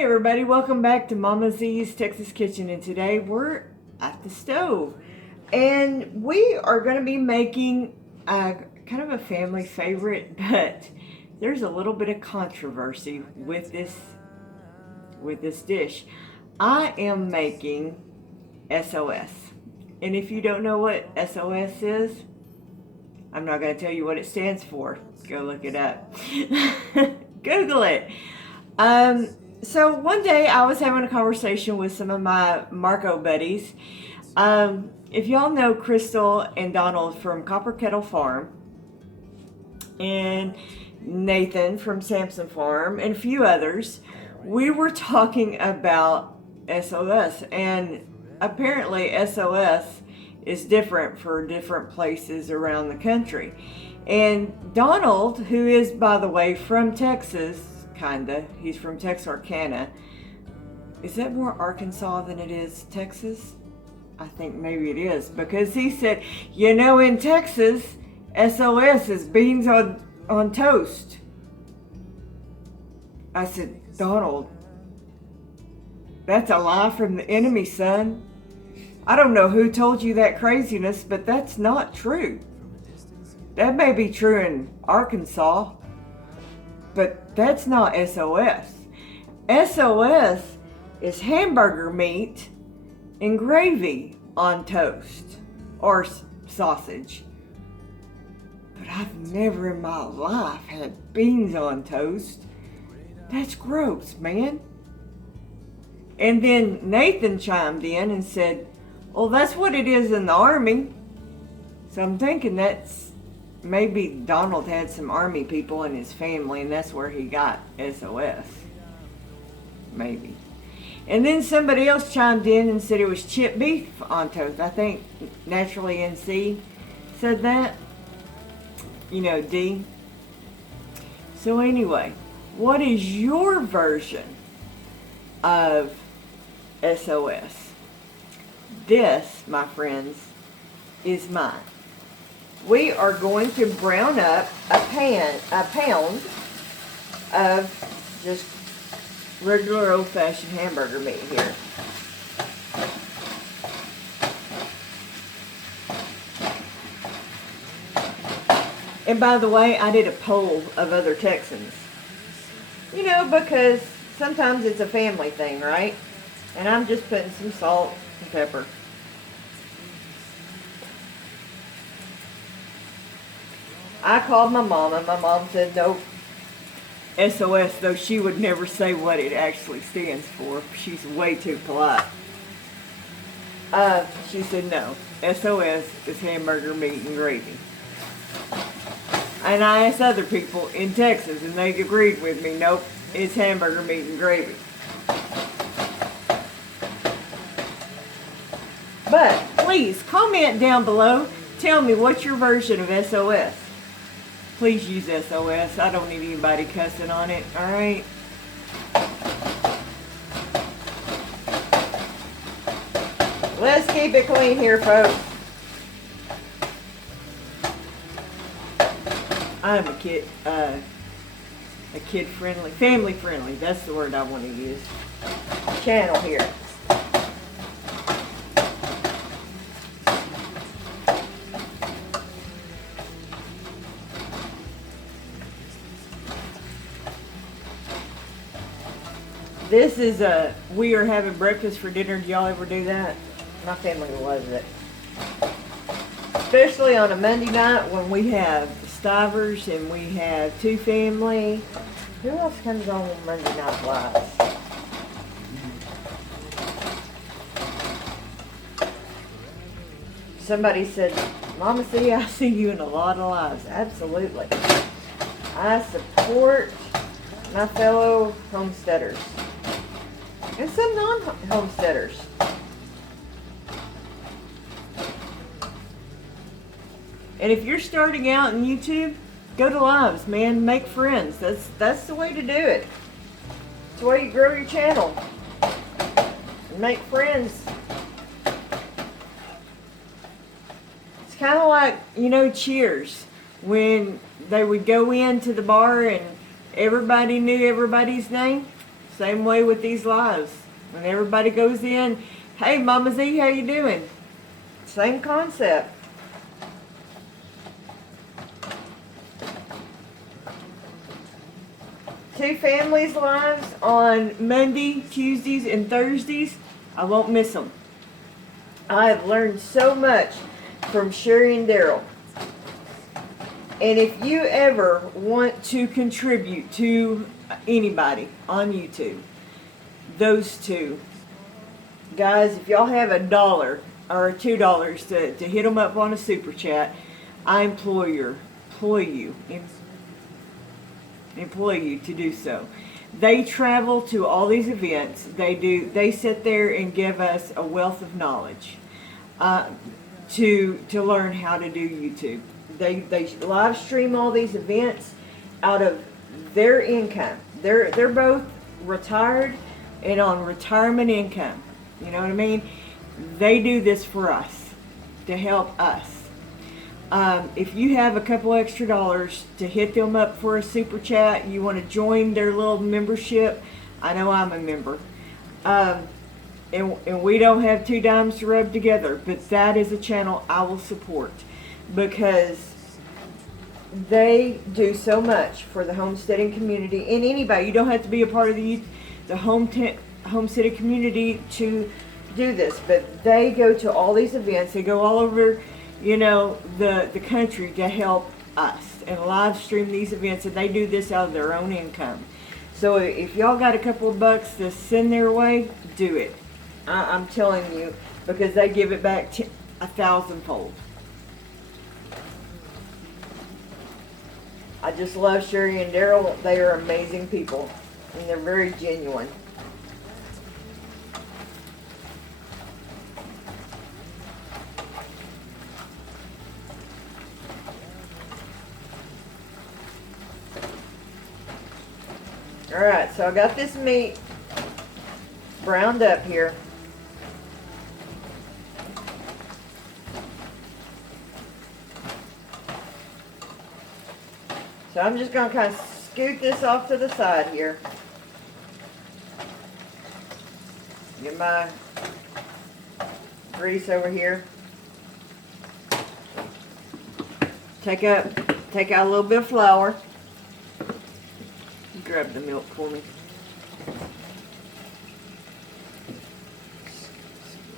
Hey everybody, welcome back to Mama Z's Texas Kitchen, and today we're at the stove and we are going to be making kind of a family favorite, but there's a little bit of controversy with this dish. I am making S.O.S. And if you don't know what S.O.S is, I'm not going to tell you what it stands for. Go look it up. Google it. So one day I was having a conversation with some of my Marco buddies. If y'all know Crystal and Donald from Copper Kettle Farm, and Nathan from Samson Farm, and a few others, we were talking about S.O.S. and apparently S.O.S. is different for different places around the country. And Donald, who is, by the way, from Texas, kinda. He's from Texarkana. Is that more Arkansas than it is Texas? I think maybe it is, because he said, in Texas, S.O.S. is beans on toast. I said, Donald, that's a lie from the enemy, son. I don't know who told you that craziness, but that's not true. That may be true in Arkansas, but that's not S.O.S. S.O.S. is hamburger meat and gravy on toast or sausage. But I've never in my life had beans on toast. That's gross, man. And then Nathan chimed in and said, well, that's what it is in the Army. So I'm thinking maybe Donald had some Army people in his family, and that's where he got S.O.S. Maybe. And then somebody else chimed in and said it was chipped beef on toast. I think Naturally NC said that. D. So anyway, what is your version of S.O.S? This, my friends, is mine. We are going to brown up a pound of just regular old-fashioned hamburger meat here. And by the way, I did a poll of other Texans. Because sometimes it's a family thing, right? And I'm just putting some salt and pepper. I called my mom, and my mom said nope. S.O.S, though she would never say what it actually stands for. She's way too polite. She said no. S.O.S is hamburger meat and gravy. And I asked other people in Texas, and they agreed with me. Nope, it's hamburger meat and gravy. But please comment down below. Tell me what's your version of S.O.S. Please use S.O.S. I don't need anybody cussing on it, alright? Let's keep it clean here, folks. I'm a kid-friendly, family-friendly, that's the word I want to use, channel here. This is we are having breakfast for dinner. Do y'all ever do that? My family loves it. Especially on a Monday night when we have Stivers and we have Two Family. Who else comes on Monday Night Lives? Somebody said, Mama C, I see you in a lot of lives. Absolutely. I support my fellow homesteaders. And some non-homesteaders. And if you're starting out in YouTube, go to lives, man. Make friends. That's the way to do it. It's the way you grow your channel. And make friends. It's kind of like, Cheers. When they would go into the bar and everybody knew everybody's name. Same way with these lives. When everybody goes in, hey, Mama Z, how you doing? Same concept. Two families lives on Monday, Tuesdays, and Thursdays. I won't miss them. I have learned so much from Sherry and Daryl. And if you ever want to contribute to anybody on YouTube, those two guys, if y'all have $1 or $2 to hit them up on a super chat, I implore you to do so. They travel to all these events. They sit there and give us a wealth of knowledge to learn how to do YouTube. They live stream all these events out of their income. They're both retired and on retirement income. You know what I mean? They do this for us, to help us. If you have a couple extra dollars to hit them up for a super chat, you want to join their little membership, I know I'm a member. And we don't have 2 dimes to rub together, but that is a channel I will support because they do so much for the homesteading community and anybody. You don't have to be a part of the homesteading community to do this, but they go to all these events. They go all over, you know, the country to help us and live stream these events, and they do this out of their own income. So if y'all got a couple of bucks to send their way, do it. I'm telling you, because they give it back 1,000-fold. I just love Sherry and Daryl. They are amazing people, and they're very genuine. Alright, so I got this meat browned up here. So I'm just going to kind of scoot this off to the side here. Get my grease over here. Take out a little bit of flour. Grab the milk for me.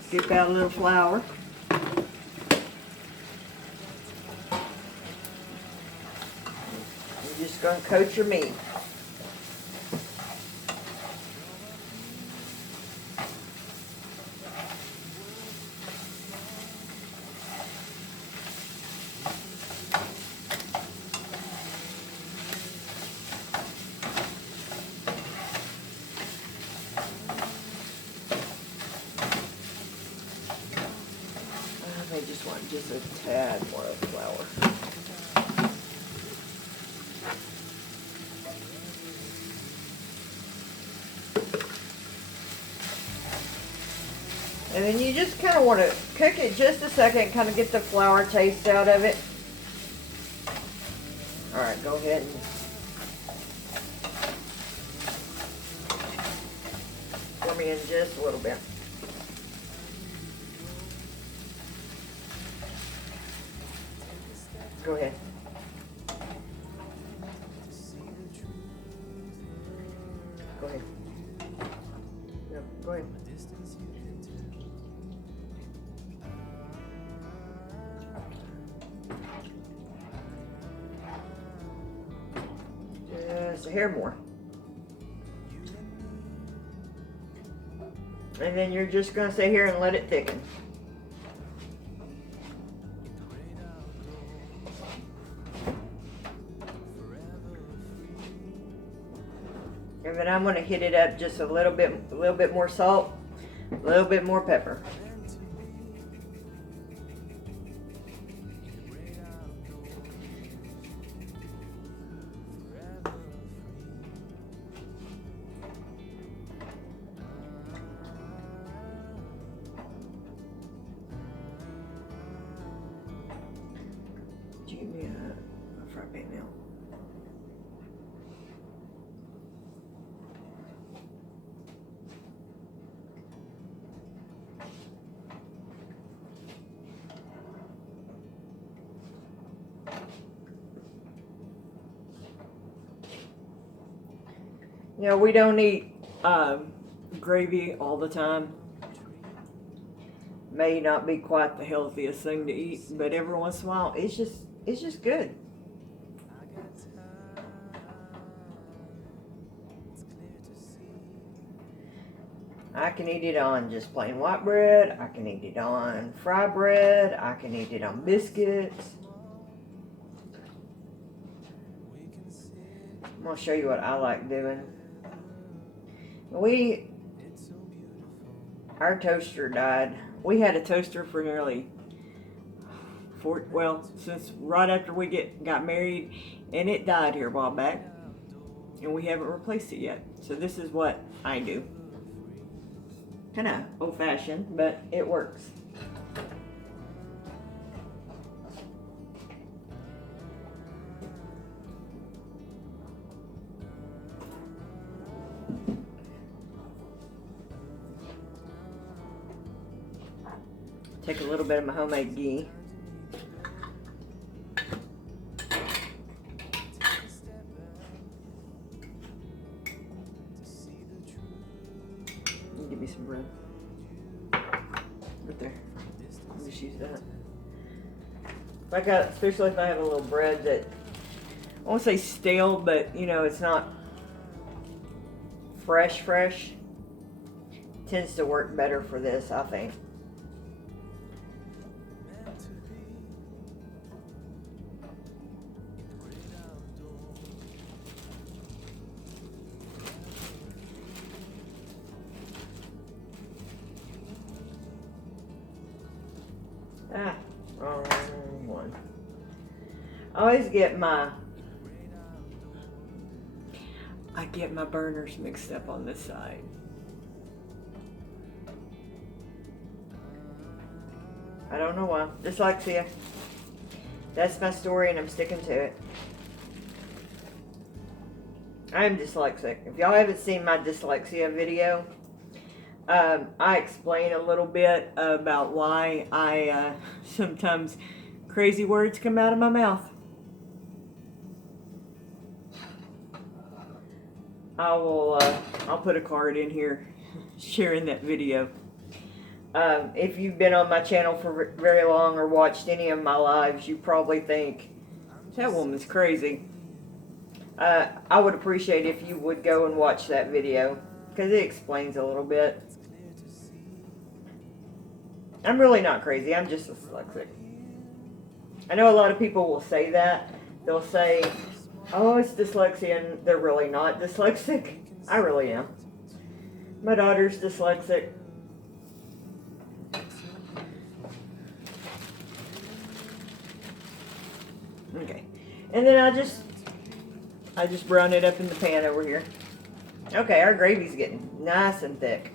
Scoop out a little flour. You're just going to coat your meat. I just want just a tad more of flour. And then you just kind of want to cook it just a second, kind of get the flour taste out of it. Alright, go ahead and pour me in just a little bit. Go ahead. Go ahead. No, go ahead. Just a hair more. And then you're just going to sit here and let it thicken. And then I'm going to hit it up just a little bit more salt, a little bit more pepper. Give me a frappe now. You know, we don't eat gravy all the time. May not be quite the healthiest thing to eat, but every once in a while, it's just good. I can eat it on just plain white bread. I can eat it on fry bread. I can eat it on biscuits. I'm going to show you what I like doing. Our toaster died. We had a toaster for nearly since right after we got married, and it died here a while back, and we haven't replaced it yet. So this is what I do. Kind of old-fashioned, but it works. Take a little bit of my homemade ghee. Give me some bread. Right there. I'll just use that. Especially if I have a little bread that, I won't say stale, but you know, it's not fresh. Tends to work better for this, I think. Wrong one. I always get my burners mixed up on this side. I don't know why. Dyslexia. That's my story and I'm sticking to it. I am dyslexic. If y'all haven't seen my dyslexia video, I explain a little bit about why I sometimes crazy words come out of my mouth. I'll put a card in here sharing that video. If you've been on my channel for very long or watched any of my lives, you probably think that woman's crazy. I would appreciate if you would go and watch that video because it explains a little bit. I'm really not crazy. I'm just dyslexic. I know a lot of people will say that. They'll say, oh, it's dyslexia, and they're really not dyslexic. I really am. My daughter's dyslexic. Okay. And then I just brown it up in the pan over here. Okay, our gravy's getting nice and thick.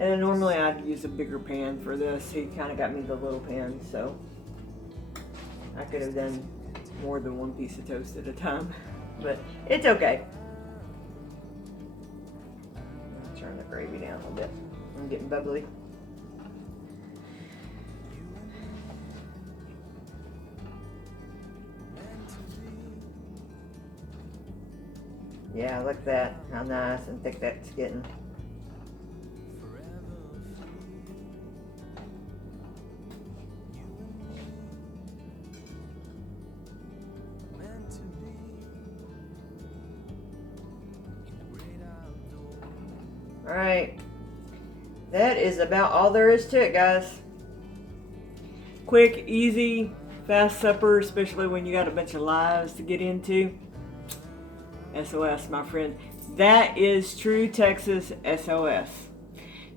And then normally I'd use a bigger pan for this. He kind of got me the little pan, so I could have done more than one piece of toast at a time, but it's okay. I'll turn the gravy down a little bit. I'm getting bubbly. Yeah, look at that, how nice and thick that's getting. Alright, that is about all there is to it, guys. Quick, easy, fast supper, especially when you got a bunch of lives to get into. S.O.S, my friend. That is true Texas S.O.S.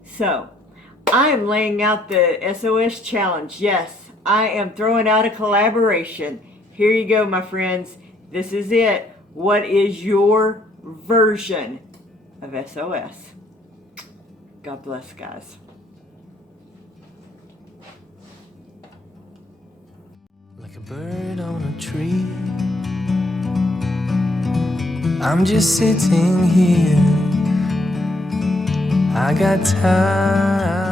So, I am laying out the S.O.S challenge. Yes, I am throwing out a collaboration. Here you go, my friends. This is it. What is your version of S.O.S. God bless, guys. Like a bird on a tree, I'm just sitting here. I got time.